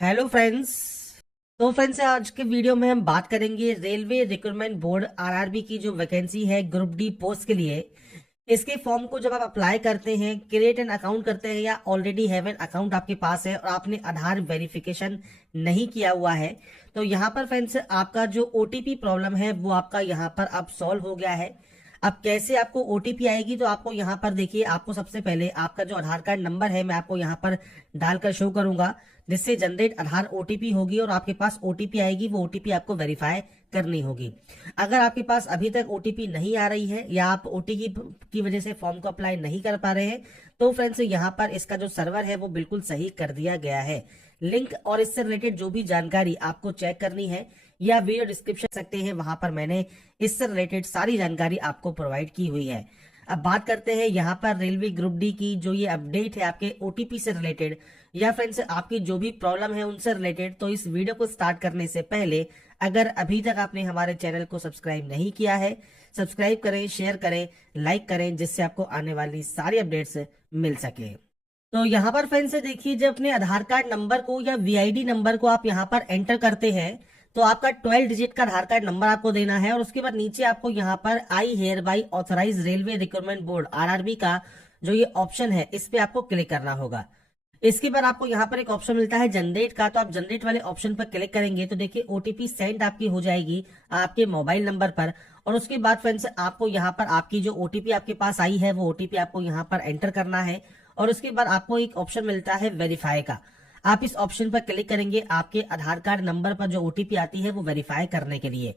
Hello friends. तो friends, आज के वीडियो में हम बात करेंगे रेलवे रिक्रूटमेंट बोर्ड आरआरबी की जो वैकेंसी है ग्रुप डी पोस्ट के लिए। इसके फॉर्म को जब आप अप्लाई करते हैं, क्रिएट एन अकाउंट करते हैं या ऑलरेडी हैव एन अकाउंट आपके पास है और आपने आधार वेरिफिकेशन नहीं किया हुआ है, तो यहाँ पर फ्रेंड्स आपका जो ओटीपी प्रॉब्लम है वो आपका यहाँ पर अब सॉल्व हो गया है। अब कैसे आपको ओटीपी आएगी, तो आपको यहाँ पर देखिए, आपको सबसे पहले आपका जो आधार कार्ड नंबर है मैं आपको यहाँ पर डालकर शो करूंगा, जिससे जनरेट आधार ओटीपी होगी और आपके पास ओटीपी आएगी। वो ओटीपी आपको वेरीफाई करनी होगी। अगर आपके पास अभी तक ओटीपी नहीं आ रही है या आप ओटीपी की वजह से फॉर्म को अप्लाई नहीं कर पा रहे हैं, तो फ्रेंड्स यहाँ पर इसका जो सर्वर है वो बिल्कुल सही कर दिया गया है। लिंक और इससे रिलेटेड जो भी जानकारी आपको चेक करनी है या वीडियो डिस्क्रिप्शन सकते हैं, वहां पर मैंने इससे रिलेटेड सारी जानकारी आपको प्रोवाइड की हुई है। अब बात करते हैं यहाँ पर रेलवे ग्रुप डी की जो ये अपडेट है आपके ओटीपी से रिलेटेड या फ्रेंड्स आपकी जो भी प्रॉब्लम है उनसे रिलेटेड। तो इस वीडियो को स्टार्ट करने से पहले अगर अभी तक आपने हमारे चैनल को सब्सक्राइब नहीं किया है, सब्सक्राइब करें, शेयर करें, लाइक करें, जिससे आपको आने वाली सारी अपडेट्स मिल सके। तो यहाँ पर फ्रेंड्स देखिए, जब अपने आधार कार्ड नंबर को या वीआईडी नंबर को आप यहाँ पर एंटर करते हैं, तो आपका 12 डिजिट का आधार कार्ड नंबर आपको देना है और उसके बाद नीचे आपको यहाँ पर I hereby authorise railway recruitment board RRB का जो ये ऑप्शन है इस पे आपको क्लिक करना होगा। इसके बाद आपको यहाँ पर एक ऑप्शन मिलता है जनरेट का, तो आप जनरेट वाले ऑप्शन पर क्लिक करेंगे तो देखिए ओटीपी सेंड आपकी हो जाएगी आपके मोबाइल नंबर पर। और उसके बाद फ्रेंड्स आपको यहाँ पर आपकी जो ओटीपी आपके पास आई है वो ओटीपी आपको यहाँ पर एंटर करना है और उसके बाद आपको एक ऑप्शन मिलता है वेरीफाई का। आप इस ऑप्शन पर क्लिक करेंगे आपके आधार कार्ड नंबर पर जो ओटीपी आती है वो वेरीफाई करने के लिए।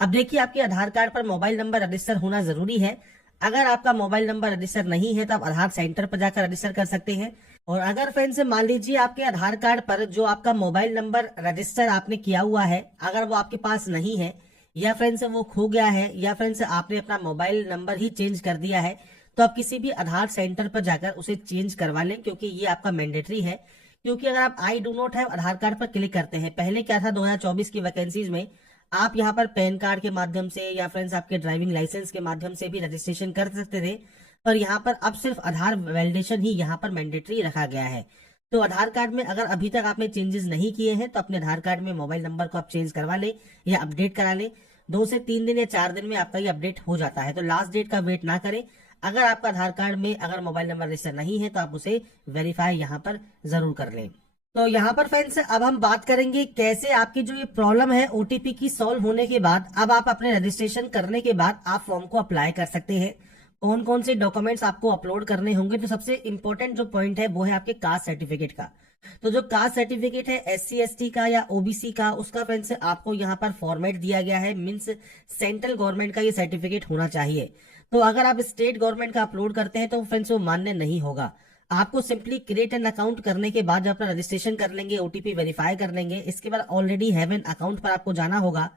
अब देखिए, आपके आधार कार्ड पर मोबाइल नंबर रजिस्टर होना जरूरी है। अगर आपका मोबाइल नंबर रजिस्टर नहीं है तो आप आधार सेंटर पर जाकर रजिस्टर कर सकते हैं। और अगर फ्रेंड्स मान लीजिए आपके आधार कार्ड पर जो आपका मोबाइल नंबर रजिस्टर आपने किया हुआ है अगर वो आपके पास नहीं है या फ्रेंड्स वो खो गया है या फ्रेंड्स आपने अपना मोबाइल नंबर ही चेंज कर दिया है, तो आप किसी भी आधार सेंटर पर जाकर उसे चेंज करवा लें, क्योंकि ये आपका मैंडेटरी है। क्योंकि अगर आप I do not have Aadhaar card पर क्लिक करते हैं, पहले क्या था 2024 की वैकेंसीज में आप यहाँ पर पैन कार्ड के माध्यम से या फ्रेंड्स आपके ड्राइविंग लाइसेंस के माध्यम से भी रजिस्ट्रेशन कर सकते थे, पर यहाँ पर अब सिर्फ आधार वैलिडेशन ही यहाँ पर मैंडेटरी रखा गया है। तो आधार कार्ड में अगर अभी तक आपने चेंजेस नहीं किए हैं तो अपने आधार कार्ड में मोबाइल नंबर को आप चेंज करवा लें या अपडेट करा लें। 2 से 3 दिन या 4 दिन में आपका ये अपडेट हो जाता है, तो लास्ट डेट का वेट ना करें। अगर आपका आधार कार्ड में अगर मोबाइल नंबर रजिस्टर नहीं है तो आप उसे वेरीफाई यहाँ पर जरूर कर लें। तो यहाँ पर फ्रेंड्स अब हम बात करेंगे कैसे आपकी जो ये प्रॉब्लम है ओटीपी की सॉल्व होने के बाद अब आप अपने रजिस्ट्रेशन करने के बाद आप फॉर्म को अप्लाई कर सकते हैं। कौन कौन से डॉक्यूमेंट्स आपको अपलोड करने होंगे, तो सबसे इंपॉर्टेंट जो पॉइंट है वो है आपके कास्ट सर्टिफिकेट का। तो जो कास्ट सर्टिफिकेट है एससी एसटी का या ओबीसी का, उसका फ्रेंड्स आपको यहाँ पर फॉर्मेट दिया गया है, मीन्स सेंट्रल गवर्नमेंट का ये सर्टिफिकेट होना चाहिए। तो अगर आप स्टेट गवर्नमेंट का अपलोड करते हैं तो फ्रेंड्स वो मान्य नहीं होगा। आपको सिंपली क्रिएट एन अकाउंट करने के बाद जब अपना रजिस्ट्रेशन कर लेंगे, ओटीपी वेरीफाई कर लेंगे, इसके बाद ऑलरेडी हैव एन अकाउंट पर आपको जाना होगा।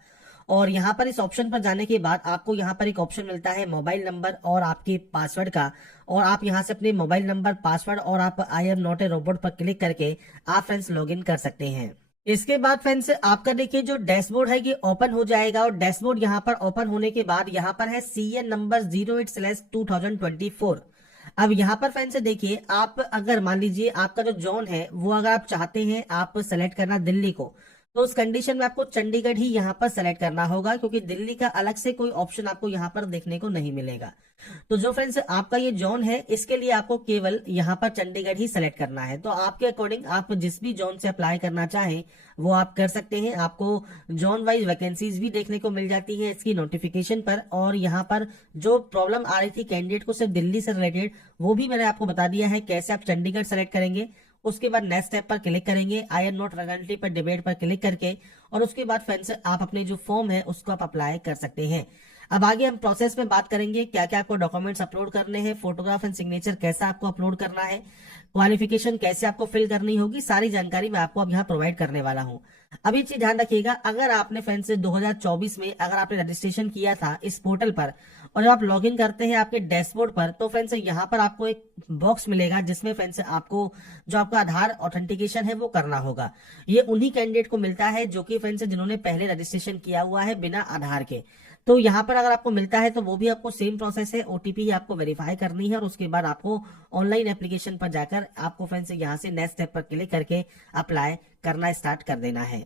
और यहाँ पर इस ऑप्शन पर जाने के बाद आपको यहाँ पर एक ऑप्शन मिलता है मोबाइल नंबर और आपके पासवर्ड का, और आप यहाँ से अपने मोबाइल नंबर, पासवर्ड और आप I am not a robot पर क्लिक करके आप फ्रेंड्स लॉग इन कर सकते हैं। इसके बाद फ्रेंड्स आपका देखिए जो डैशबोर्ड है ये ओपन हो जाएगा और डैशबोर्ड यहाँ पर ओपन होने के बाद यहाँ पर है सीएन नंबर 08/2024। अब यहाँ पर फ्रेंड्स देखिए, आप अगर मान लीजिए आपका जो जोन है वो अगर आप चाहते हैं आप सेलेक्ट करना दिल्ली को, तो उस कंडीशन में आपको चंडीगढ़ ही यहाँ पर सेलेक्ट करना होगा, क्योंकि दिल्ली का अलग से कोई ऑप्शन आपको यहाँ पर देखने को नहीं मिलेगा। तो जो फ्रेंड्स आपका ये जोन है इसके लिए आपको केवल यहाँ पर चंडीगढ़ ही सेलेक्ट करना है। तो आपके अकॉर्डिंग आप जिस भी जोन से अप्लाई करना चाहें वो आप कर सकते हैं। आपको जोन वाइज वैकेंसीज भी देखने को मिल जाती है इसकी नोटिफिकेशन पर। और यहाँ पर जो प्रॉब्लम आ रही थी कैंडिडेट को सिर्फ दिल्ली से रिलेटेड, वो भी मैंने आपको बता दिया है कैसे आप चंडीगढ़ सेलेक्ट करेंगे। उसके बाद नेक्स्ट स्टेप पर क्लिक करेंगे, आई एम नॉट रेगुलेटरी पर डिबेट पर क्लिक करके, और उसके बाद फ्रेंड्स आप अपने जो फॉर्म है उसको आप अप्लाई कर सकते हैं। अब आगे हम प्रोसेस में बात करेंगे क्या क्या आपको डॉक्यूमेंट्स अपलोड करने हैं, फोटोग्राफ एंड सिग्नेचर कैसा आपको अपलोड करना है, क्वालिफिकेशन कैसे आपको फिल करनी होगी, सारी जानकारी मैं आपको अब यहाँ प्रोवाइड करने वाला हूँ। अभी चीज ध्यान रखिएगा, अगर आपने फ्रेंड्स 2024 में अगर आपने रजिस्ट्रेशन किया था इस पोर्टल पर और जब आप लॉग इन करते हैं आपके डैशबोर्ड पर, तो फ्रेंड्स यहाँ पर आपको एक बॉक्स मिलेगा जिसमें फ्रेंड्स आपको जो आपका आधार ऑथेंटिकेशन है वो करना होगा। ये उन्हीं कैंडिडेट को मिलता है जो कि फ्रेंड्स जिन्होंने पहले रजिस्ट्रेशन किया हुआ है बिना आधार के। तो यहाँ पर अगर आपको मिलता है तो वो भी आपको सेम प्रोसेस है, ओटीपी आपको वेरीफाई करनी है और उसके बाद आपको ऑनलाइन एप्लीकेशन पर जाकर आपको फ्रेंड्स यहाँ से नेक्स्ट स्टेप पर क्लिक करके अप्लाई करना स्टार्ट कर देना है।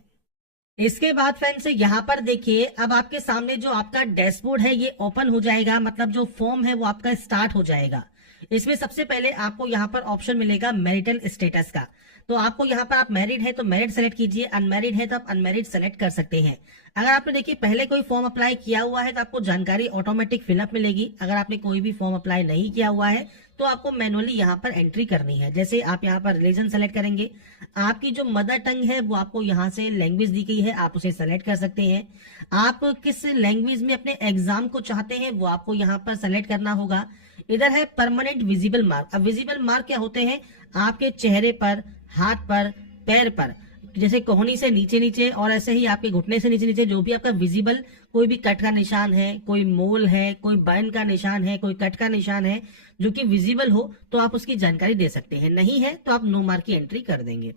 इसके बाद फ्रेंड्स यहाँ पर देखिए, अब आपके सामने जो आपका डैशबोर्ड है ये ओपन हो जाएगा, मतलब जो फॉर्म है वो आपका स्टार्ट हो जाएगा। इसमें सबसे पहले आपको यहाँ पर ऑप्शन मिलेगा मैरिटल स्टेटस का। तो आपको यहाँ पर आप मैरिड है तो मैरिड सेलेक्ट कीजिए, अनमैरिड है तो आप अनमैरिड सेलेक्ट कर सकते हैं। अगर आपने देखिए पहले कोई फॉर्म अप्लाई किया हुआ है तो आपको जानकारी ऑटोमेटिक फिलअप मिलेगी। अगर आपने कोई भी फॉर्म अप्लाई नहीं किया हुआ है तो आपको मैनुअली यहाँ पर एंट्री करनी है। जैसे आप यहाँ पर रिलीजन सेलेक्ट करेंगे, आपकी जो मदर टंग है वो आपको यहाँ से लैंग्वेज दी गई है, आप उसे सेलेक्ट कर सकते हैं। आप किस लैंग्वेज में अपने एग्जाम को चाहते हैं वो आपको यहाँ पर सेलेक्ट करना होगा। इधर है परमानेंट विजिबल मार्क। अब विजिबल मार्क क्या होते हैं? आपके चेहरे पर, हाथ पर, पैर पर, जैसे कोहनी से नीचे नीचे और ऐसे ही आपके घुटने से नीचे नीचे जो भी आपका विजिबल, कोई भी कट का निशान है, कोई मोल है, कोई बर्न का निशान है, कोई कट का निशान है जो कि विजिबल हो तो आप उसकी जानकारी दे सकते हैं, नहीं है तो आप नो मार्क की एंट्री कर देंगे।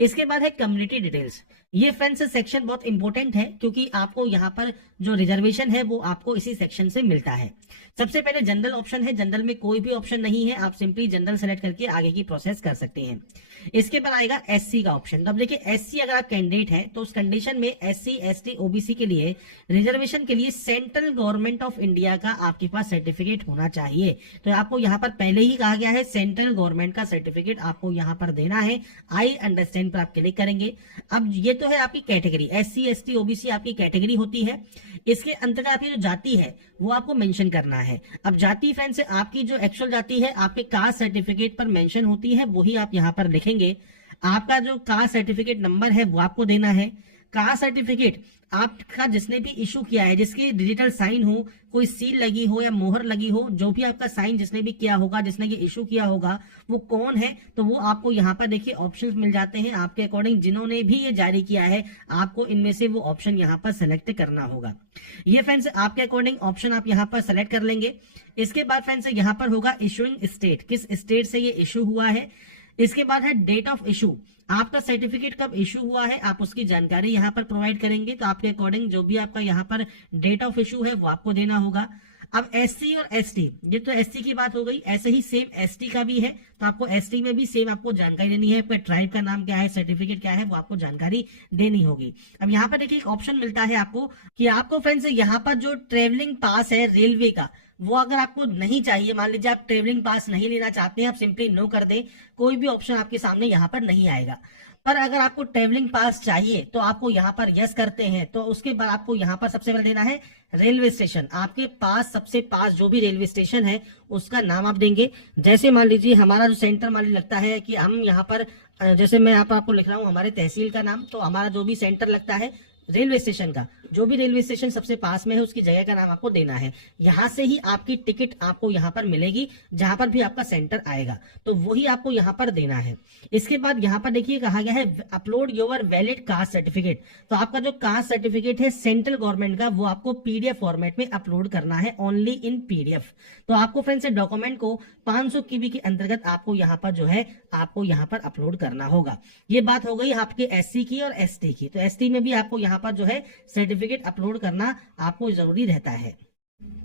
इसके बाद है कम्युनिटी डिटेल्स। ये फ्रेंड्स सेक्शन बहुत इंपॉर्टेंट है क्योंकि आपको यहाँ पर जो रिजर्वेशन है वो आपको इसी सेक्शन से मिलता है। सबसे पहले जनरल ऑप्शन है, जनरल में कोई भी ऑप्शन नहीं है, आप सिंपली जनरल सेलेक्ट करके आगे की प्रोसेस कर सकते हैं। इसके बाद आएगा एससी का ऑप्शन। तो अब देखिए एससी अगर आप कैंडिडेट हैं तो उस कंडीशन में एससी, एसटी, ओबीसी के लिए रिजर्वेशन के लिए सेंट्रल गवर्नमेंट ऑफ इंडिया का आपके पास सर्टिफिकेट होना चाहिए। तो आपको यहाँ पर पहले ही कहा गया है सेंट्रल गवर्नमेंट का सर्टिफिकेट आपको यहाँ पर देना है। आई अंडरस्टैंड पर आप क्लिक करेंगे। अब ये तो है आपकी कैटेगरी, एससी, एसटी, ओबीसी आपकी कैटेगरी होती है। इसके अंतर्गत आपकी जो जाति है वो आपको मेंशन करना है। अब जाति फ्रेंड्स आपकी जो एक्चुअल जाति है आपके कास्ट सर्टिफिकेट पर मेंशन होती है, वही आप यहाँ पर लिखेंगे। आपका जो कास्ट सर्टिफिकेट नंबर है वो आपको देना है। कास्ट सर्टिफिकेट आपका जिसने भी इशू किया है, जिसकी डिजिटल साइन हो, कोई सील लगी हो या मोहर लगी हो, जो भी आपका साइन जिसने भी किया होगा, जिसने ये इशू किया होगा वो कौन है, तो वो आपको यहाँ पर देखिए ऑप्शंस मिल जाते हैं आपके अकॉर्डिंग। जिन्होंने भी ये जारी किया है आपको इनमें से वो ऑप्शन यहाँ पर सेलेक्ट करना होगा। ये फ्रेंड्स आपके अकॉर्डिंग ऑप्शन आप यहाँ पर सेलेक्ट कर लेंगे। इसके बाद फ्रेंड्स यहाँ पर होगा इशूइंग स्टेट, किस स्टेट से ये इशू हुआ है। इसके बाद है डेट ऑफ इशू, आपका सर्टिफिकेट कब इशू हुआ है आप उसकी जानकारी यहाँ पर प्रोवाइड करेंगे। तो आपके अकॉर्डिंग जो भी आपका यहाँ पर डेट ऑफ इशू है वो आपको देना होगा। अब एससी और एसटी, ये तो एससी की बात हो गई, ऐसे ही सेम एसटी का भी है। तो आपको एसटी में भी सेम आपको जानकारी देनी है, आपका ट्राइब का नाम क्या है, सर्टिफिकेट क्या है, वो आपको जानकारी देनी होगी। अब यहाँ पर देखिए एक ऑप्शन मिलता है आपको कि आपको फ्रेंड्स यहाँ पर जो ट्रेवलिंग पास है रेलवे का वो अगर आपको नहीं चाहिए, मान लीजिए आप ट्रेवलिंग पास नहीं लेना चाहते हैं, आप सिंपली नो कर दें, कोई भी ऑप्शन आपके सामने यहाँ पर नहीं आएगा। पर अगर आपको ट्रेवलिंग पास चाहिए तो आपको यहाँ पर यस करते हैं। तो उसके बाद आपको यहाँ पर सबसे पहले देना है रेलवे स्टेशन, आपके पास सबसे पास जो भी रेलवे स्टेशन है उसका नाम आप देंगे। जैसे मान लीजिए हमारा जो सेंटर मान लीजिए लगता है कि हम यहाँ पर, जैसे मैं यहाँ पर आपको लिख रहा हूँ हमारे तहसील का नाम, तो हमारा जो भी सेंटर लगता है रेलवे स्टेशन का, जो भी रेलवे स्टेशन सबसे पास में है उसकी जगह का नाम आपको देना है। यहाँ से ही आपकी टिकट आपको यहाँ पर मिलेगी, जहां पर भी आपका सेंटर आएगा तो वही आपको यहाँ पर देना है। इसके बाद यहाँ पर देखिए कहा गया है upload your valid caste certificate. तो आपका जो कास्ट सर्टिफिकेट है सेंट्रल गवर्नमेंट का वो आपको पीडीएफ फॉर्मेट में अपलोड करना है, ओनली इन पीडीएफ। तो आपको फ्रेंड्स डॉक्यूमेंट को 500 KB के अंतर्गत आपको यहाँ पर जो है आपको यहाँ पर अपलोड करना होगा। ये बात हो गई आपके एससी की और एसटी की। तो एसटी में भी आपको यहाँ पर जो है सर्टिफिकेट अपलोड करना आपको जरूरी रहता है।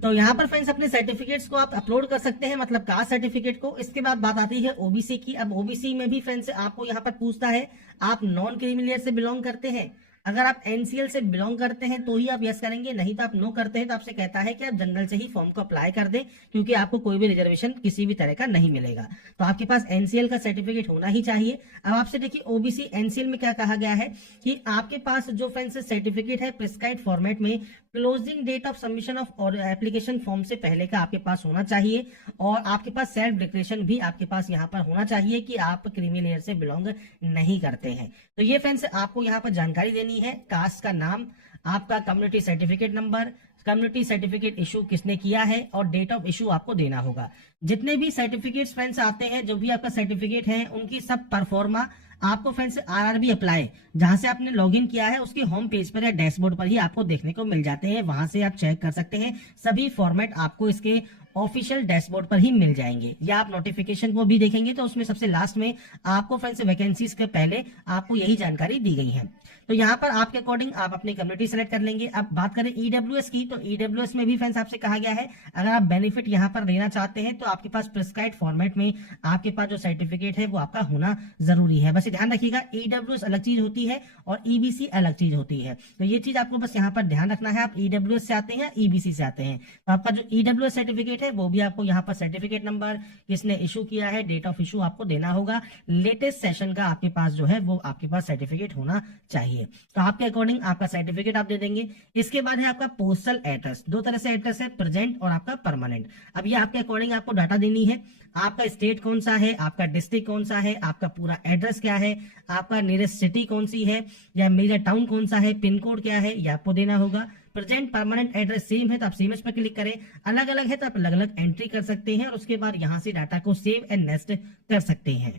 तो यहाँ पर फ्रेंड्स अपने सर्टिफिकेट्स को आप अपलोड कर सकते हैं, मतलब कास्ट सर्टिफिकेट को। इसके बाद बात आती है ओबीसी की। अब ओबीसी में भी फ्रेंड्स आपको यहाँ पर पूछता है आप नॉन क्रीमी से बिलोंग करते हैं। अगर आप एनसीएल से बिलोंग करते हैं तो ही आप यस करेंगे, नहीं तो आप नो करते हैं तो आपसे कहता है कि आप जनरल से ही फॉर्म को अप्लाई कर दें, क्योंकि आपको कोई भी रिजर्वेशन किसी भी तरह का नहीं मिलेगा। तो आपके पास एनसीएल का सर्टिफिकेट होना ही चाहिए। अब आपसे देखिए ओबीसी एनसीएल में क्या कहा गया है कि आपके पास जो फ्रेंड्स सर्टिफिकेट है प्रिस्क्राइब्ड फॉर्मेट में closing date of submission of और एप्लीकेशन फॉर्म से पहले का आपके पास होना चाहिए, और आपके पास सेल्फ डिक्लेरेशन भी आपके पास यहाँ पर होना चाहिए कि आप क्रीमी लेयर से बिलोंग नहीं करते हैं। तो ये फ्रेंड्स आपको यहाँ पर जानकारी देनी है, कास्ट का नाम, आपका community certificate number, community certificate issue किसने किया है, और डेट ऑफ इशू आपको देना होगा। जितने भी सर्टिफिकेट्स फ्रेंड्स आते हैं, जो भी आपका सर्टिफिकेट है, उनकी सब परफॉर्मा आपको फ्रेंड्स आरआरबी अप्लाई जहां से आपने लॉगिन किया है उसके होम पेज पर या डैशबोर्ड पर ही आपको देखने को मिल जाते हैं। वहां से आप चेक कर सकते हैं, सभी फॉर्मेट आपको इसके ऑफिशियल डैशबोर्ड पर ही मिल जाएंगे, या आप नोटिफिकेशन को भी देखेंगे तो उसमें सबसे लास्ट में आपको फ्रेंड्स वैकेंसीज के पहले आपको यही जानकारी दी गई है। तो यहाँ पर आपके अकॉर्डिंग आप अपनी कम्युनिटी सेलेक्ट कर लेंगे। अब बात करें ईडब्ल्यूएस की, तो ईडब्ल्यूएस में भी फ्रेंड्स आपसे कहा गया है अगर आप बेनिफिट यहाँ पर लेना चाहते हैं तो आपके पास प्रिस्क्राइब्ड फॉर्मेट में आपके पास जो सर्टिफिकेट है वो आपका होना जरूरी है। बस ध्यान रखिएगा, ईडब्ल्यूएस अलग चीज होती है और ईबीसी अलग चीज होती है, तो ये चीज आपको बस यहाँ पर ध्यान रखना है। आप ईडब्ल्यूएस से आते हैं या ईबीसी से आते हैं, तो आपका जो ईडब्ल्यूएस सर्टिफिकेट है वो भी आपको यहाँ पर सर्टिफिकेट नंबर, किसने इशू किया है, डेट ऑफ इशू आपको देना होगा। लेटेस्ट सेशन का आपके पास जो है वो आपके पास सर्टिफिकेट होना चाहिए, तो आपके अकॉर्डिंग आपका सर्टिफिकेट आप दे देंगे। इसके बाद है आपका पोस्टल एड्रेस। दो तरह से एड्रेस है, प्रेजेंट और आपका परमानेंट। अब ये आपके अकॉर्डिंग आपको डाटा देनी है, आपका स्टेट कौन सा है, आपका डिस्ट्रिक्ट कौन सा है, आपका पूरा एड्रेस क्या है, आपका नियरेस्ट सिटी कौन सी है या मेजर टाउन कौन सा है, पिन कोड क्या है, ये आपको देना होगा। प्रेजेंट परमानेंट एड्रेस सेम है तो आप सेम इस पर क्लिक करें, अलग अलग है तो आप अलग अलग एंट्री कर सकते हैं और उसके बाद यहां से डाटा को सेव एंड नेक्स्ट कर सकते हैं।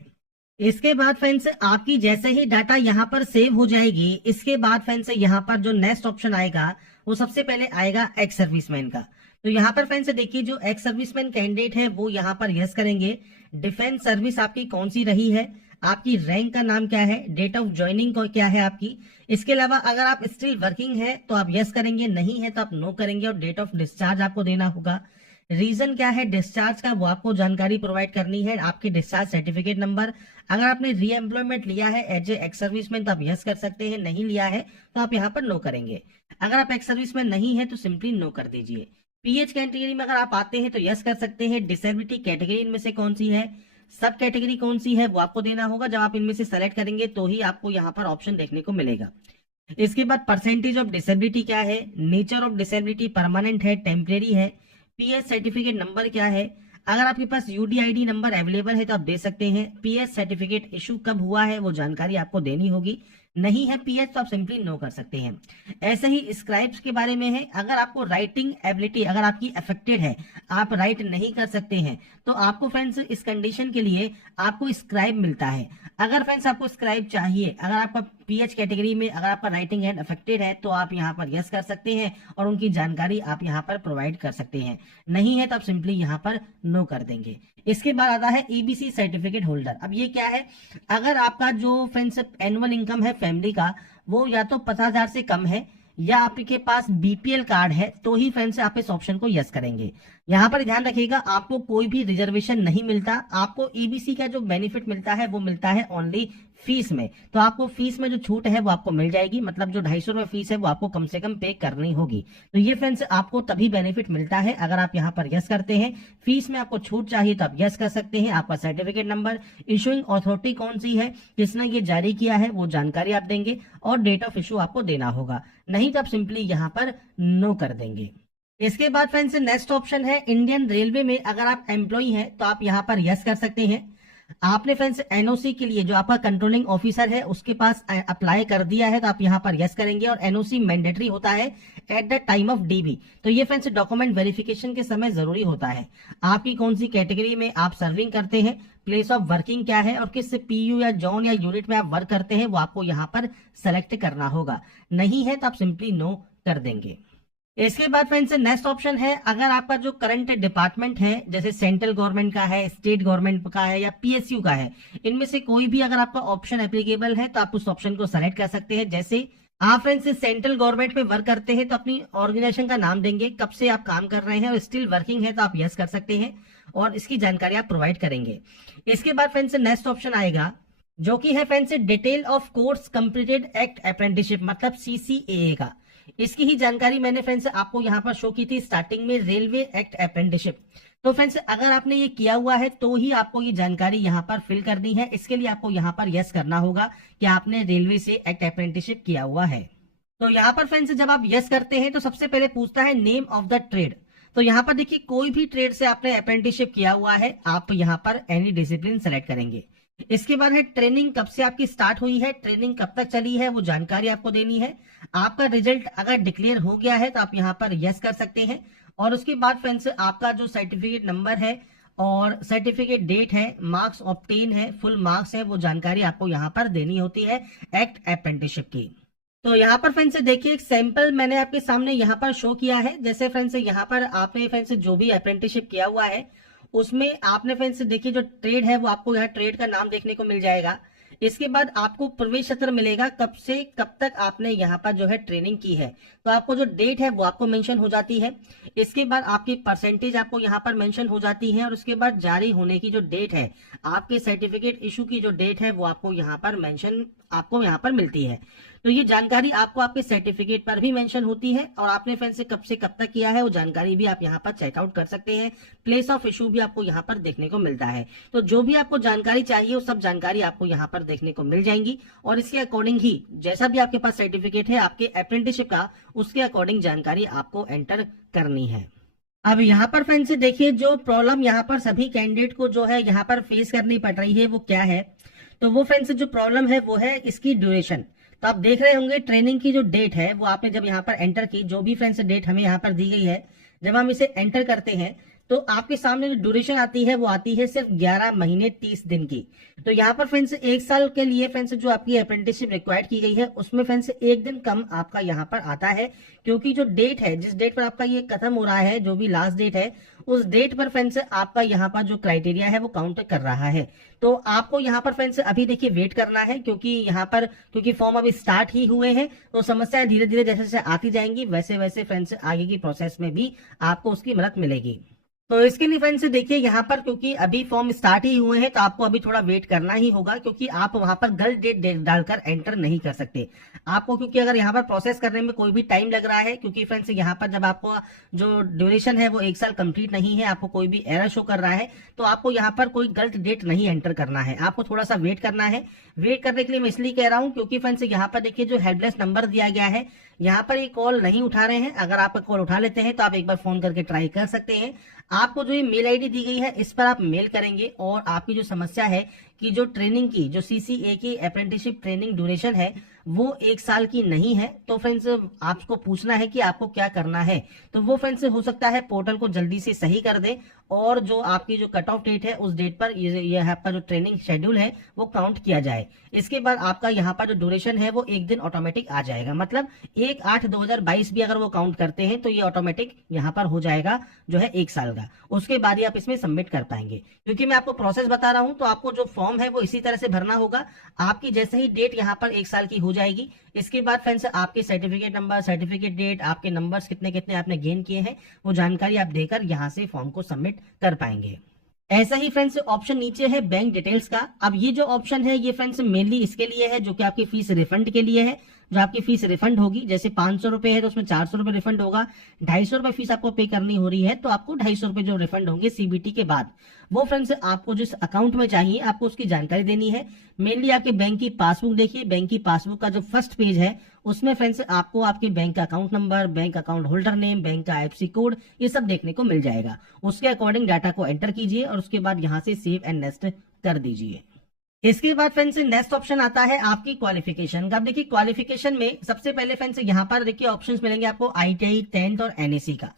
इसके बाद फ्रेंड्स आपकी जैसे ही डाटा यहाँ पर सेव हो जाएगी, इसके बाद फ्रेंड्स यहाँ पर जो नेक्स्ट ऑप्शन आएगा वो सबसे पहले आएगा एक्स सर्विसमैन का। तो यहाँ पर फ्रेंड्स देखिए, जो एक्स सर्विसमैन कैंडिडेट है वो यहाँ पर यस करेंगे। डिफेंस सर्विस आपकी कौन सी रही है, आपकी रैंक का नाम क्या है, डेट ऑफ ज्वाइनिंग क्या है आपकी। इसके अलावा अगर आप स्टिल वर्किंग है तो आप यस करेंगे, नहीं है तो आप नो करेंगे, और डेट ऑफ डिस्चार्ज आपको देना होगा। रीजन क्या है डिस्चार्ज का वो आपको जानकारी प्रोवाइड करनी है, आपके डिस्चार्ज सर्टिफिकेट नंबर। अगर आपने री एम्प्लॉयमेंट लिया है एज ए एक्स सर्विसमैन तो आप यस कर सकते हैं, नहीं लिया है तो आप यहाँ पर नो करेंगे। अगर आप एक्स सर्विसमैन नहीं है तो सिंपली नो कर दीजिए। पीएच कैटेगरी में अगर आप आते हैं तो यस कर सकते हैं। डिसेबिलिटी कैटेगरी इनमें से कौन सी है, सब कैटेगरी कौन सी है वो आपको देना होगा। जब आप इनमें से सेलेक्ट करेंगे तो ही आपको यहाँ पर ऑप्शन देखने को मिलेगा। इसके बाद परसेंटेज ऑफ डिसेबिलिटी क्या है, नेचर ऑफ डिसेबिलिटी परमानेंट है, टेम्परेरी है, पीएच सर्टिफिकेट नंबर क्या है। अगर आपके पास यूडीआईडी नंबर अवेलेबल है तो आप दे सकते हैं। पीएच सर्टिफिकेट इशू कब हुआ है वो जानकारी आपको देनी होगी, नहीं है पीएच तो आप सिंपली नो कर सकते हैं। ऐसे ही स्क्राइब्स के बारे में है, अगर आपको राइटिंग एबिलिटी अगर आपकी अफेक्टेड है, आप राइट नहीं कर सकते हैं, तो आपको फ्रेंड्स इस कंडीशन के लिए आपको स्क्राइब मिलता है। अगर फ्रेंड्स आपको स्क्राइब चाहिए, अगर आपका पीएच कैटेगरी में अगर आपका राइटिंग हैंड अफेक्टेड है तो आप यहाँ पर यस कर सकते हैं और उनकी जानकारी आप यहाँ पर प्रोवाइड कर सकते हैं, नहीं है तो आप सिंपली यहाँ पर नो कर देंगे। इसके बाद आता है ईबीसी सर्टिफिकेट होल्डर। अब ये क्या है, अगर आपका जो फ्रेंड्स एनुअल इनकम है फैमिली का वो या तो 50,000 से कम है या आपके पास बीपीएल कार्ड है तो ही फ्रेंड्स आप इस ऑप्शन को यस करेंगे। यहाँ पर ध्यान रखिएगा, आपको कोई भी रिजर्वेशन नहीं मिलता, आपको ईबीसी का जो बेनिफिट मिलता है वो मिलता है ओनली फीस में। तो आपको फीस में जो छूट है वो आपको मिल जाएगी, मतलब जो 250 रुपए फीस है वो आपको कम से कम पे करनी होगी। तो ये फ्रेंड्स आपको तभी बेनिफिट मिलता है अगर आप यहाँ पर यस करते हैं। फीस में आपको छूट चाहिए तो आप यस कर सकते हैं। आपका सर्टिफिकेट नंबर, इशुइंग अथॉरिटी कौन सी है, किसने ये जारी किया है वो जानकारी आप देंगे और डेट ऑफ इशू आपको देना होगा, नहीं तो आप सिंपली यहाँ पर नो कर देंगे। इसके बाद फ्रेंड्स नेक्स्ट ऑप्शन है इंडियन रेलवे में अगर आप एम्प्लॉई हैं तो आप यहाँ पर यस कर सकते हैं। आपने फ्रेंड्स एनओसी के लिए जो आपका कंट्रोलिंग ऑफिसर है उसके पास अप्लाई कर दिया है तो आप यहाँ पर यस करेंगे, और एनओसी मैंडेटरी होता है at the time of dB. तो ये फ्रेंड्स डॉक्यूमेंट वेरिफिकेशन के समय जरूरी होता है। आपकी कौन सी कैटेगरी में आप सर्विंग करते हैं, प्लेस ऑफ वर्किंग क्या है और किस पीयू या जोन या यूनिट में आप वर्क करते हैं वो आपको यहाँ पर सेलेक्ट करना होगा, नहीं है तो आप सिंपली नो कर देंगे। इसके बाद फ्रेंड्स नेक्स्ट ऑप्शन है अगर आपका जो करंट डिपार्टमेंट है जैसे सेंट्रल गवर्नमेंट का है, स्टेट गवर्नमेंट का है या पीएसयू का है, इनमें से कोई भी अगर आपका ऑप्शन एप्लीकेबल है तो आप उस ऑप्शन को सेलेक्ट कर सकते हैं। जैसे आप फ्रेंड्स सेंट्रल गवर्नमेंट में वर्क करते हैं तो अपनी ऑर्गेनाइजेशन का नाम देंगे, कब से आप काम कर रहे हैं, और स्टिल वर्किंग है तो आप यस कर सकते हैं और इसकी जानकारी आप प्रोवाइड करेंगे। इसके बाद फ्रेंड्स नेक्स्ट ऑप्शन आएगा जो कि है friends detail of course completed act apprenticeship, मतलब सीसीएए का। इसकी ही जानकारी मैंने फ्रेंड्स आपको यहाँ पर शो की थी स्टार्टिंग में, रेलवे एक्ट अप्रेंटिसशिप। तो फ्रेंड्स अगर आपने ये किया हुआ है तो ही आपको ये जानकारी यहाँ पर फिल करनी है। इसके लिए आपको यहाँ पर यस करना होगा कि आपने रेलवे से एक्ट अप्रेंटिसशिप किया हुआ है। तो यहाँ पर फ्रेंड्स जब आप यस करते हैं तो सबसे पहले पूछता है नेम ऑफ द ट्रेड। तो यहाँ पर देखिए कोई भी ट्रेड से आपने अप्रेंटिसशिप किया हुआ है, आप यहाँ पर एनी डिसिप्लिन सेलेक्ट करेंगे। इसके बाद है ट्रेनिंग कब से आपकी स्टार्ट हुई है, ट्रेनिंग कब तक चली है वो जानकारी आपको देनी है। आपका रिजल्ट अगर डिक्लेयर हो गया है तो आप यहाँ पर यस कर सकते हैं। और उसके बाद फ्रेंड्स आपका जो सर्टिफिकेट नंबर है और सर्टिफिकेट डेट है, मार्क्स ऑब्टेन है, फुल मार्क्स है, वो जानकारी आपको यहाँ पर देनी होती है एक्ट अप्रेंटिसशिप की। तो यहाँ पर फ्रेंड्स देखिए एक सैंपल मैंने आपके सामने यहाँ पर शो किया है। जैसे फ्रेंड्स यहाँ पर आपने फ्रेंड्स जो भी अप्रेंटिसशिप किया हुआ है उसमें आपने फ्रेंड्स देखिए जो ट्रेड है वो आपको यहाँ ट्रेड का नाम देखने को मिल जाएगा। इसके बाद आपको प्रवेश पत्र मिलेगा कब से कब तक आपने यहाँ पर जो है ट्रेनिंग की है, तो आपको जो डेट है वो आपको मेंशन हो जाती है। इसके बाद आपकी परसेंटेज आपको यहाँ पर मेंशन हो जाती है और उसके बाद जारी होने की जो डेट है, आपके सर्टिफिकेट इशू की जो डेट है वो आपको यहाँ पर मेंशन आपको यहाँ पर मिलती है। तो ये जानकारी आपको आपके सर्टिफिकेट पर भी मेंशन होती है और आपने फ्रेंड्स से कब तक किया है वो जानकारी भी आप यहाँ पर चेकआउट कर सकते हैं। प्लेस ऑफ इशू भी आपको यहाँ पर देखने को मिलता है। तो जो भी आपको जानकारी चाहिए वो सब जानकारी आपको यहाँ पर देखने को मिल जाएंगी और इसके अकॉर्डिंग ही जैसा भी आपके पास सर्टिफिकेट है आपके अप्रेंटिसशिप का, उसके अकॉर्डिंग जानकारी आपको एंटर करनी है। अब यहाँ पर फ्रेंड्स देखिए जो प्रॉब्लम यहाँ पर सभी कैंडिडेट को जो है यहाँ पर फेस करनी पड़ रही है वो क्या है, तो वो फ्रेंड्स जो प्रॉब्लम है वो है इसकी ड्यूरेशन। तो आप देख रहे होंगे ट्रेनिंग की जो डेट है वो आपने जब यहाँ पर एंटर की, जो भी फ्रेंड्स डेट हमें यहाँ पर दी गई है, जब हम इसे एंटर करते हैं तो आपके सामने जो ड्यूरेशन आती है वो आती है सिर्फ 11 महीने 30 दिन की। तो यहाँ पर फ्रेंड्स 1 साल के लिए फ्रेंड्स जो आपकी अप्रेंटिसशिप रिक्वायर्ड की गई है उसमें फ्रेंड्स 1 दिन कम आपका यहाँ पर आता है, क्योंकि जो डेट है जिस डेट पर आपका ये खत्म हो रहा है, जो भी लास्ट डेट है उस डेट पर फ्रेंड्स आपका यहाँ पर जो क्राइटेरिया है वो काउंट कर रहा है। तो आपको यहाँ पर फ्रेंड्स अभी देखिए वेट करना है, क्योंकि यहाँ पर क्योंकि फॉर्म अभी स्टार्ट ही हुए हैं तो समस्याएं धीरे धीरे जैसे जैसे आती जाएंगी वैसे वैसे फ्रेंड्स आगे की प्रोसेस में भी आपको उसकी मदद मिलेगी। तो इसके लिए फ्रेंड्स देखिए यहाँ पर क्योंकि अभी फॉर्म स्टार्ट ही हुए हैं तो आपको अभी थोड़ा वेट करना ही होगा, क्योंकि आप वहां पर गलत डेट डालकर एंटर नहीं कर सकते आपको, क्योंकि अगर यहाँ पर प्रोसेस करने में कोई भी टाइम लग रहा है, क्योंकि फ्रेंड्स यहाँ पर जब आपको जो ड्यूरेशन है वो 1 साल कंप्लीट नहीं है, आपको कोई भी एरर शो कर रहा है तो आपको यहाँ पर कोई गलत डेट नहीं एंटर करना है, आपको थोड़ा सा वेट करना है। वेट करने के लिए मैं इसलिए कह रहा हूँ क्योंकि फ्रेंड्स यहाँ पर देखिए जो हेल्पलेस नंबर दिया गया है यहाँ पर ये कॉल नहीं उठा रहे हैं। अगर आप कॉल उठा लेते हैं तो आप एक बार फोन करके ट्राई कर सकते हैं। आपको जो ये मेल आईडी दी गई है इस पर आप मेल करेंगे और आपकी जो समस्या है कि जो ट्रेनिंग की जो CCA की अप्रेंटिसशिप ट्रेनिंग ड्यूरेशन है वो 1 साल की नहीं है, तो फ्रेंड्स आपको पूछना है कि आपको क्या करना है। तो वो फ्रेंड्स हो सकता है पोर्टल को जल्दी से सही कर दे और जो आपकी जो कट ऑफ डेट है उस डेट पर ये आपका जो ट्रेनिंग शेड्यूल है वो काउंट किया जाए। इसके बाद आपका यहाँ पर जो ड्यूरेशन है वो 1 दिन ऑटोमेटिक आ जाएगा, मतलब 1/8/2022 भी अगर वो काउंट करते हैं तो ये ऑटोमेटिक यहाँ पर हो जाएगा जो है 1 साल का। उसके बाद ही आप इसमें सबमिट कर पाएंगे। क्योंकि मैं आपको प्रोसेस बता रहा हूँ तो आपको जो फॉर्म है वो इसी तरह से भरना होगा। आपकी जैसे ही डेट यहाँ पर 1 साल की हो जाएगी, इसके बाद फ्रेंड्स आपके सर्टिफिकेट नंबर, सर्टिफिकेट डेट, आपके नंबर्स कितने कितने आपने गेन किए हैं वो जानकारी आप देकर यहाँ से फॉर्म को सबमिट कर पाएंगे। ऐसा ही फ्रेंड्स ऑप्शन नीचे है बैंक डिटेल्स का। अब ये जो ऑप्शन है ये फ्रेंड्स मेनली इसके लिए है जो कि आपकी फीस रिफंड के लिए है। जो आपकी फीस रिफंड होगी, जैसे 500 रुपए है तो उसमें 400 रुपए रिफंड होगा, 250 रुपए फीस आपको पे करनी हो रही है तो आपको 250 रुपए जो रिफंड होंगे CBT के बाद, वो फ्रेंड्स आपको जिस अकाउंट में चाहिए आपको उसकी जानकारी देनी है। मेनली आपके बैंक की पासबुक देखिए, बैंक की पासबुक का जो फर्स्ट पेज है उसमें फ्रेंड्स आपको आपके बैंक का account number, bank account holder name, bank का IFSC कोड ये सब देखने को मिल जाएगा। उसके अकॉर्डिंग डाटा को एंटर कीजिए और उसके बाद यहाँ से सेव एंड नेक्स्ट कर दीजिए। इसके बाद फ्रेंड्स नेक्स्ट ऑप्शन आता है आपकी क्वालिफिकेशन का। अब देखिए क्वालिफिकेशन में सबसे पहले फ्रेंड्स यहाँ पर देखिए ऑप्शंस मिलेंगे आपको ITI, 10th और NAC का।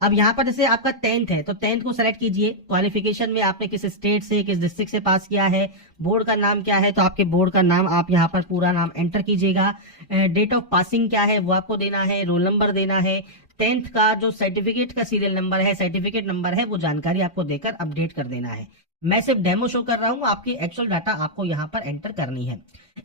अब यहाँ पर जैसे आपका 10th है तो 10th को सेलेक्ट कीजिए। क्वालिफिकेशन में आपने किस स्टेट से, किस डिस्ट्रिक्ट से पास किया है, बोर्ड का नाम क्या है, तो आपके बोर्ड का नाम आप यहाँ पर पूरा नाम एंटर कीजिएगा। डेट ऑफ पासिंग क्या है वो आपको देना है, रोल नंबर देना है, 10th का जो सर्टिफिकेट का सीरियल नंबर है, सर्टिफिकेट नंबर है वो जानकारी आपको देकर अपडेट कर देना है। मैं सिर्फ डेमो शो कर रहा हूं, आपकी एक्चुअल डाटा आपको यहाँ पर एंटर करनी है।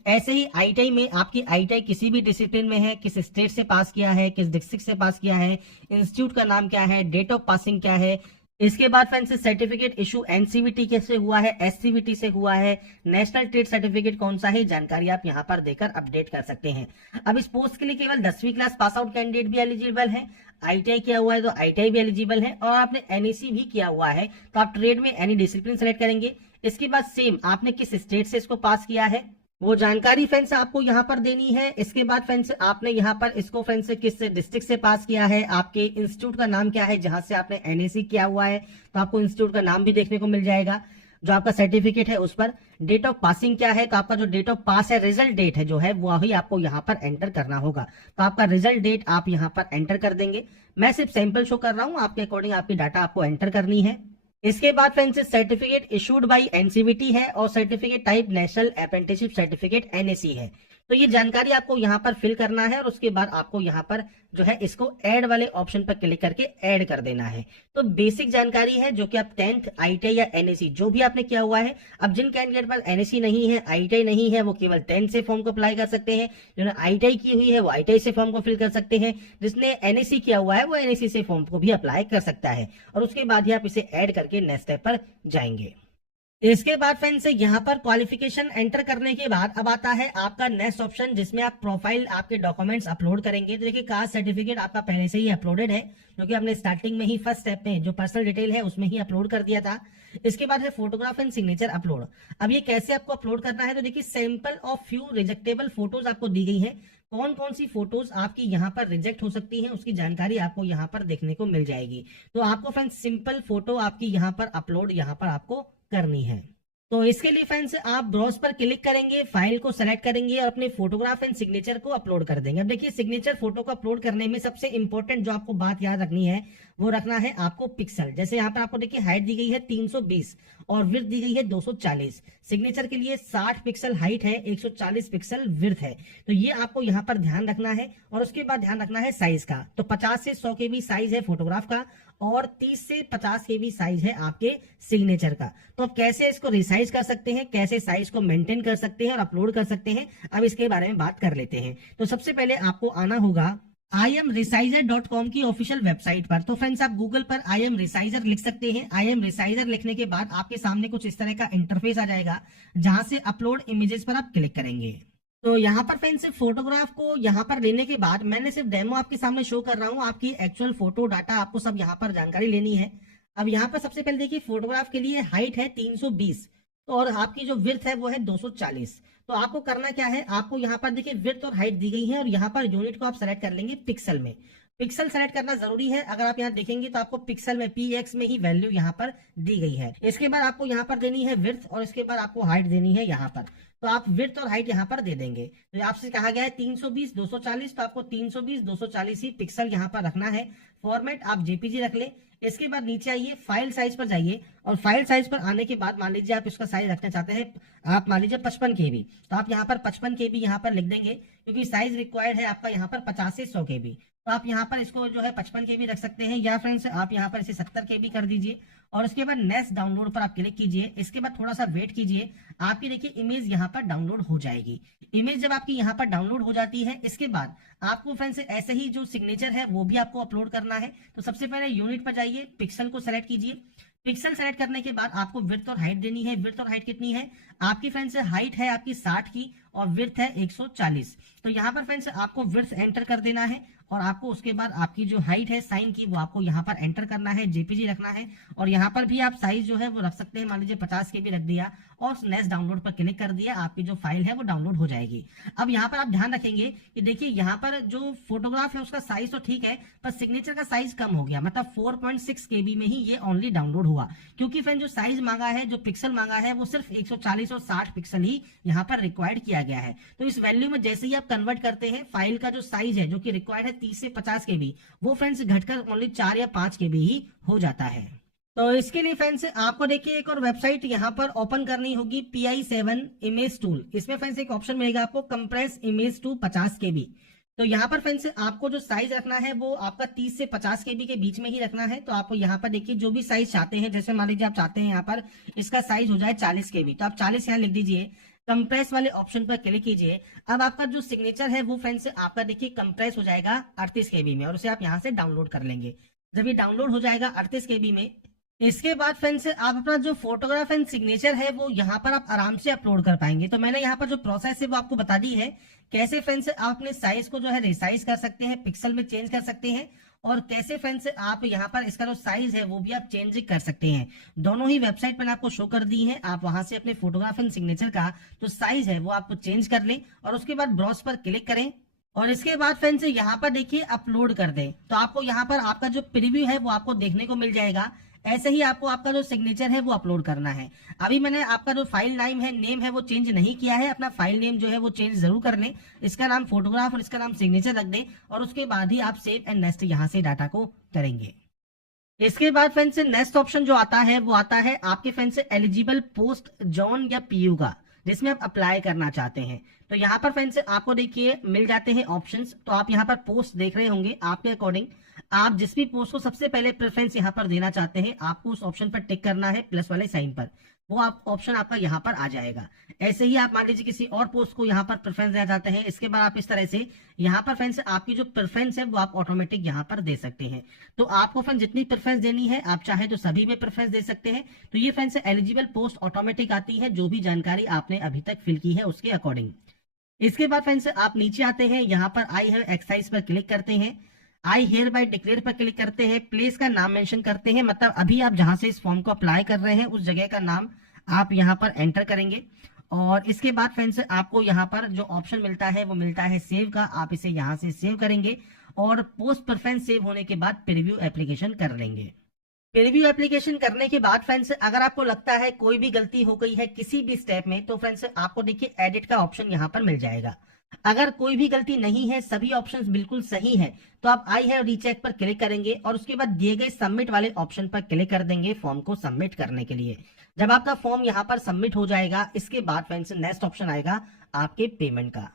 ऐसे ही ITI में आपकी ITI किसी भी डिसिप्लिन में है, किस स्टेट से पास किया है, किस डिस्ट्रिक्ट से पास किया है, इंस्टीट्यूट का नाम क्या है, डेट ऑफ पासिंग क्या है। इसके बाद फ्रेंड्स सर्टिफिकेट इशू NCVT कैसे हुआ है, SCVT से हुआ है, नेशनल ट्रेड सर्टिफिकेट कौन सा है, जानकारी आप यहाँ पर देकर अपडेट कर सकते हैं। अब इस पोस्ट के लिए केवल 10वीं क्लास पास आउट कैंडिडेट भी एलिजिबल है। ITI किया हुआ है तो ITI भी एलिजिबल है और आपने NAC भी किया हुआ है तो आप ट्रेड में एनी डिसिप्लिन सेलेक्ट करेंगे। इसके बाद सेम आपने किस स्टेट से इसको पास किया है वो जानकारी फ्रेंड्स आपको यहाँ पर देनी है। इसके बाद फ्रेंड्स आपने यहाँ पर इसको फ्रेंड्स किस डिस्ट्रिक्ट से पास किया है, आपके इंस्टीट्यूट का नाम क्या है जहां से आपने NAC किया हुआ है तो आपको इंस्टीट्यूट का नाम भी देखने को मिल जाएगा। जो आपका सर्टिफिकेट है उस पर डेट ऑफ पासिंग क्या है, तो आपका जो डेट ऑफ पास है, रिजल्ट डेट है जो है वही आपको यहाँ पर एंटर करना होगा। तो आपका रिजल्ट डेट आप यहाँ पर एंटर कर देंगे। मैं सिर्फ सैंपल शो कर रहा हूँ, आपके अकॉर्डिंग आपकी डाटा आपको एंटर करनी है। इसके बाद friends certificate issued by NCVT है और certificate type national apprenticeship certificate NAC है। तो ये जानकारी आपको यहाँ पर फिल करना है और उसके बाद आपको यहाँ पर जो है इसको ऐड वाले ऑप्शन पर क्लिक करके ऐड कर देना है। तो बेसिक जानकारी है जो कि आप 10th ITI या NSE जो भी आपने किया हुआ है। अब जिन कैंडिडेट पर NSE नहीं है, ITI नहीं है, वो केवल 10th से फॉर्म को अप्लाई कर सकते हैं। जिन्होंने ITI की हुई है वो ITI से फॉर्म को फिल कर सकते हैं। जिसने NSE किया हुआ है वो NSE से फॉर्म को भी अप्लाई कर सकता है और उसके बाद ही आप इसे ऐड करके नेक्स्ट स्टेप पर जाएंगे। इसके बाद फ्रेंड्स यहाँ पर क्वालिफिकेशन एंटर करने के बाद अब आता है आपका नेक्स्ट ऑप्शन, जिसमें आप प्रोफाइल आपके डॉक्यूमेंट्स अपलोड करेंगे। तो देखिए कास्ट सर्टिफिकेट आपका पहले से ही अपलोडेड है, जो कि हमने स्टार्टिंग में ही फर्स्ट स्टेप में जो पर्सनल डिटेल है उसमें ही अपलोड कर दिया था। इसके बाद है फोटोग्राफ एंड सिग्नेचर अपलोड। अब ये कैसे आपको अपलोड करना है, तो देखिए सैंपल ऑफ फ्यू रिजेक्टेबल फोटोज आपको दी गई है। कौन कौन सी फोटोज आपकी यहाँ पर रिजेक्ट हो सकती हैं उसकी जानकारी आपको यहाँ पर देखने को मिल जाएगी। तो आपको फ्रेंड्स सिंपल फोटो आपकी यहाँ पर अपलोड यहाँ पर आपको करनी है। तो इसके लिए फ्रेंड्स आप ब्राउज पर क्लिक करेंगे, फाइल को सेलेक्ट करेंगे और अपने फोटोग्राफ एंड सिग्नेचर को अपलोड कर देंगे। अब देखिए सिग्नेचर फोटो को अपलोड करने में सबसे इंपॉर्टेंट जो आपको बात याद रखनी है वो रखना है आपको पिक्सल। जैसे यहाँ पर आपको देखिए हाइट दी गई है 320 और विड्थ दी गई है 240। सिग्नेचर के लिए 60 पिक्सल हाइट है, 140 पिक्सल विड्थ है। तो ये आपको यहाँ पर ध्यान रखना है और उसके बाद ध्यान रखना है साइज का। तो 50 से 100 KB साइज है फोटोग्राफ का और 30 से 50 KB साइज है आपके सिग्नेचर का। तो अब कैसे इसको रिसाइज कर सकते हैं, कैसे साइज को मेंटेन कर सकते हैं और अपलोड कर सकते हैं, अब इसके बारे में बात कर लेते हैं। तो सबसे पहले आपको आना होगा imresizer.com की ऑफिशियल वेबसाइट पर। तो फ्रेंड्स आप गूगल पर imresizer लिख सकते हैं। imresizer लिखने के बाद आपके सामने कुछ इस तरह का इंटरफेस आ जाएगा, जहां से अपलोड इमेजेस पर आप क्लिक करेंगे। तो यहाँ पर फ्रेंड्स फोटोग्राफ को यहाँ पर लेने के बाद मैंने सिर्फ डेमो आपके सामने शो कर रहा हूँ, आपकी एक्चुअल फोटो डाटा आपको सब यहाँ पर जानकारी लेनी है। अब यहाँ पर सबसे पहले देखिए फोटोग्राफ के लिए हाइट है 320 और आपकी जो विड्थ है वो है 240। तो आपको करना क्या है, आपको यहाँ पर देखिए विड्थ और हाइट दी गई है और यहाँ पर यूनिट को आप सेलेक्ट कर लेंगे पिक्सल में। पिक्सल सेलेक्ट करना जरूरी है। अगर आप यहाँ देखेंगे तो आपको पिक्सल में PX में ही वैल्यू यहाँ पर दी गई है। इसके बाद आपको यहाँ पर देनी है विड्थ और इसके बाद आपको हाइट देनी है यहाँ पर। तो आप विड्थ और हाइट यहाँ पर दे देंगे। तो आपसे कहा गया है 320 240, तो आपको 320 240 ही पिक्सल यहाँ पर रखना है। फॉर्मेट आप JPG रख ले। इसके बाद नीचे आइए, फाइल साइज पर जाइए और फाइल साइज पर आने के बाद मान लीजिए आप इसका साइज रखना चाहते हैं, आप मान लीजिए 55 KB। तो आप यहाँ पर 55 KB यहाँ पर लिख देंगे, क्योंकि साइज रिक्वायर्ड है आपका यहाँ पर 50 से 100 KB। तो आप यहाँ पर इसको जो है 55 KB रख सकते हैं, या फ्रेंड्स आप यहाँ पर इसे 70 KB कर दीजिए और उसके बाद नेक्स्ट डाउनलोड पर आप क्लिक कीजिए। इसके बाद थोड़ा सा वेट कीजिए, आपकी देखिए इमेज यहाँ पर डाउनलोड हो जाएगी। इमेज जब आपकी यहाँ पर डाउनलोड हो जाती है, इसके बाद आपको फ्रेंड्स ऐसे ही जो सिग्नेचर है वो भी आपको अपलोड करना है। तो सबसे पहले यूनिट पर जाइए, पिक्सल को सेलेक्ट कीजिए। पिक्सल सेलेक्ट करने के बाद आपको विड्थ और हाइट देनी है। विड्थ और हाइट कितनी है आपकी फ्रेंड्स, हाइट है आपकी 60 की और विड्थ है 140। तो यहाँ पर फ्रेंड्स आपको विड्थ एंटर कर देना है और आपको उसके बाद आपकी जो हाइट है साइन की वो आपको यहाँ पर एंटर करना है, JPG रखना है और यहाँ पर भी आप साइज जो है वो रख सकते हैं। मान लीजिए 50 KB रख दिया और नेक्स्ट डाउनलोड पर क्लिक कर दिया, आपकी जो फाइल है वो डाउनलोड हो जाएगी। अब यहाँ पर आप ध्यान रखेंगे कि देखिए यहाँ पर जो फोटोग्राफ है उसका साइज तो ठीक है, पर सिग्नेचर का साइज कम हो गया, मतलब 4.6 KB में ही ये ओनली डाउनलोड हुआ। क्योंकि फ्रेंड जो साइज मांगा है, जो पिक्सल मांगा है, वो सिर्फ 140 और 60 पिक्सल ही यहाँ पर रिक्वायर्ड किया गया है। तो इस वैल्यू में जैसे ही आप कन्वर्ट करते हैं, फाइल का जो साइज है जो कि रिक्वायर्ड है 30 से 50 KB, वो फ्रेंड्स घटकर ओनली 4 या 5 KB ही हो जाता है। तो इसके लिए फ्रेंड्स आपको देखिए एक और वेबसाइट यहाँ पर ओपन करनी होगी, PI7 इमेज टूल। इसमें फ्रेंड्स एक ऑप्शन मिलेगा आपको कंप्रेस इमेज टू 50 KB। तो यहाँ पर फ्रेंड्स आपको जो साइज रखना है वो आपका 30 से 50 KB के बीच में ही रखना है। तो आपको यहाँ पर देखिए जो भी साइज चाहते हैं, जैसे मान लीजिए आप चाहते हैं यहाँ पर इसका साइज हो जाए 40 KB, तो आप 40 यहाँ लिख दीजिए। कंप्रेस वाले ऑप्शन पर क्लिक कीजिए। अब आपका जो सिग्नेचर है वो फ्रेंड्स आपका देखिए कंप्रेस हो जाएगा 38 KB में और उसे आप यहाँ से डाउनलोड कर लेंगे। जब ये डाउनलोड हो जाएगा 38 KB में, इसके बाद फ्रेंड्स आप अपना जो फोटोग्राफ एंड सिग्नेचर है वो यहाँ पर आप आराम से अपलोड कर पाएंगे। तो मैंने यहाँ पर जो प्रोसेस है वो आपको बता दी है, कैसे फ्रेंड्स आप अपने साइज को जो है रिसाइज कर सकते हैं, पिक्सल में चेंज कर सकते हैं और कैसे फ्रेंड्स आप यहाँ पर इसका जो साइज है वो भी आप चेंज कर सकते हैं। दोनों ही वेबसाइट मैंने आपको शो कर दी है। आप वहां से अपने फोटोग्राफ एंड सिग्नेचर का जो साइज है वो आपको चेंज कर लें और उसके बाद ब्राउज पर क्लिक करें और इसके बाद फ्रेंड्स यहाँ पर देखिए अपलोड कर दें। तो आपको यहाँ पर आपका जो प्रीव्यू है वो आपको देखने को मिल जाएगा। ऐसे ही आपको आपका जो सिग्नेचर है वो अपलोड करना है। अभी मैंने आपका जो फाइल नेम है वो चेंज नहीं किया है, अपना फाइल नेम जो है वो चेंज जरूर कर लें। इसका नाम फोटोग्राफ और इसका नाम सिग्नेचर रख दें और उसके बाद ही आप सेव एंड नेक्स्ट यहाँ से डाटा को करेंगे। इसके बाद फ्रेंड्स नेक्स्ट ऑप्शन जो आता है वो आता है आपके फ्रेंड्स एलिजिबल पोस्ट जॉन या PU का। जिसमें आप अप्लाई करना चाहते हैं। तो यहाँ पर फ्रेंड्स आपको देखिए मिल जाते हैं ऑप्शंस। तो आप यहाँ पर पोस्ट देख रहे होंगे, आपके अकॉर्डिंग आप जिस भी पोस्ट को सबसे पहले प्रेफरेंस यहाँ पर देना चाहते हैं, आपको उस ऑप्शन पर टिक करना है प्लस वाले साइन पर, वो आप ऑप्शन आपका यहाँ पर आ जाएगा। ऐसे ही आप मान लीजिए किसी और पोस्ट को यहाँ पर प्रेफरेंस देना चाहते हैं, इसके बाद आप इस तरह से यहाँ पर फ्रेंड्स आपकी जो प्रेफरेंस है वो आप ऑटोमेटिक यहाँ पर दे सकते हैं। तो आपको फ्रेंड्स जितनी प्रेफरेंस देनी है आप चाहे तो सभी में प्रेफरेंस दे सकते हैं। तो ये फ्रेंड्स एलिजिबल पोस्ट ऑटोमेटिक आती है जो भी जानकारी आपने अभी तक फिल की है उसके अकॉर्डिंग। इसके बाद फ्रेंड्स आप नीचे आते हैं, यहाँ पर आई हैव एक्सरसाइज पर क्लिक करते हैं, आई हियर बाय डिक्लेयर पर क्लिक करते हैं, प्लेस का नाम मेंशन करते हैं, मतलब अभी आप जहां से इस फॉर्म को अप्लाई कर रहे हैं उस जगह का नाम आप यहां पर एंटर करेंगे। और इसके बाद फ्रेंड्स आपको यहाँ पर जो ऑप्शन मिलता है वो मिलता है सेव का, आप इसे यहाँ से सेव करेंगे और पोस्ट प्रेफरेंस सेव होने के बाद प्रीव्यू एप्लीकेशन कर लेंगे। प्रीव्यू एप्लीकेशन करने के बाद फ्रेंड्स अगर आपको लगता है कोई भी गलती हो गई है किसी भी स्टेप में, तो फ्रेंड्स आपको देखिए एडिट का ऑप्शन यहाँ पर मिल जाएगा। अगर कोई भी गलती नहीं है, सभी ऑप्शंस बिल्कुल सही है, तो आप आई हैव रीचेक पर क्लिक करेंगे और उसके बाद दिए गए सबमिट वाले ऑप्शन पर क्लिक कर देंगे फॉर्म को सबमिट करने के लिए। जब आपका फॉर्म यहाँ पर सबमिट हो जाएगा, इसके बाद फ्रेंड्स नेक्स्ट ऑप्शन आएगा आपके पेमेंट का।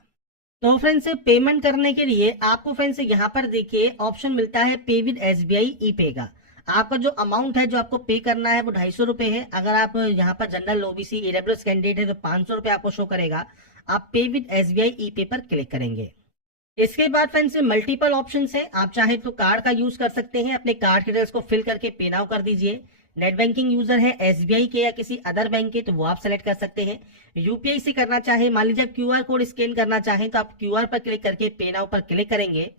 तो फ्रेंड्स पेमेंट करने के लिए आपको फ्रेंड्स यहाँ पर देखिए ऑप्शन मिलता है पे विद SBI ई पे का। आपका जो अमाउंट है जो आपको पे करना है वो 250 रुपए है। अगर आप यहाँ पर जनरल OBC EWS कैंडिडेट है तो 500 रुपए आपको शो करेगा। आप पे विद SBI ई पे पर क्लिक करेंगे। इसके बाद फ्रेंड्स मल्टीपल ऑप्शन है, आप चाहे तो कार्ड का यूज कर सकते हैं, अपने कार्ड डिटेल्स को फिल करके पे नाउ कर दीजिए। नेट बैंकिंग यूजर है SBI के या किसी अदर बैंक के तो वो आप सेलेक्ट कर सकते हैं। UPI से करना चाहे, मान लीजिए QR कोड स्कैन करना चाहें तो आप QR पर क्लिक करके पे नाउ पर क्लिक करेंगे।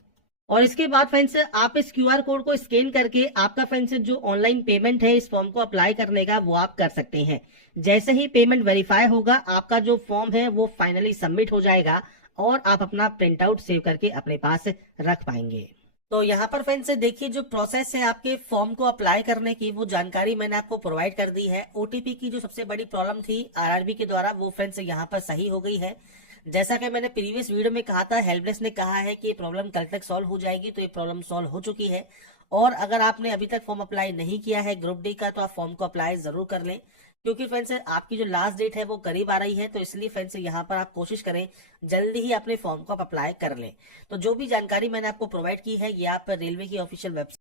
और इसके बाद फ्रेंड्स आप इस QR कोड को स्कैन करके आपका फ्रेंड्स जो ऑनलाइन पेमेंट है इस फॉर्म को अप्लाई करने का वो आप कर सकते हैं। जैसे ही पेमेंट वेरीफाई होगा आपका जो फॉर्म है वो फाइनली सबमिट हो जाएगा और आप अपना प्रिंट आउट सेव करके अपने पास रख पाएंगे। तो यहाँ पर फ्रेंड्स देखिए जो प्रोसेस है आपके फॉर्म को अप्लाई करने की वो जानकारी मैंने आपको प्रोवाइड कर दी है। OTP की जो सबसे बड़ी प्रॉब्लम थी RRB के द्वारा वो फ्रेंड्स यहाँ पर सही हो गई है। जैसा कि मैंने प्रीवियस वीडियो में कहा था, हेल्पडेस्क ने कहा है कि ये प्रॉब्लम कल तक सॉल्व हो जाएगी, तो ये प्रॉब्लम सॉल्व हो चुकी है। और अगर आपने अभी तक फॉर्म अप्लाई नहीं किया है ग्रुप डी का तो आप फॉर्म को अप्लाई जरूर कर लें, क्योंकि फ्रेंड्स आपकी जो लास्ट डेट है वो करीब आ रही है। तो इसलिए फ्रेंड्स यहाँ पर आप कोशिश करें जल्दी ही अपने फॉर्म को आप अप्लाई कर लें। तो जो भी जानकारी मैंने आपको प्रोवाइड की है ये आप रेलवे की ऑफिशियल वेबसाइट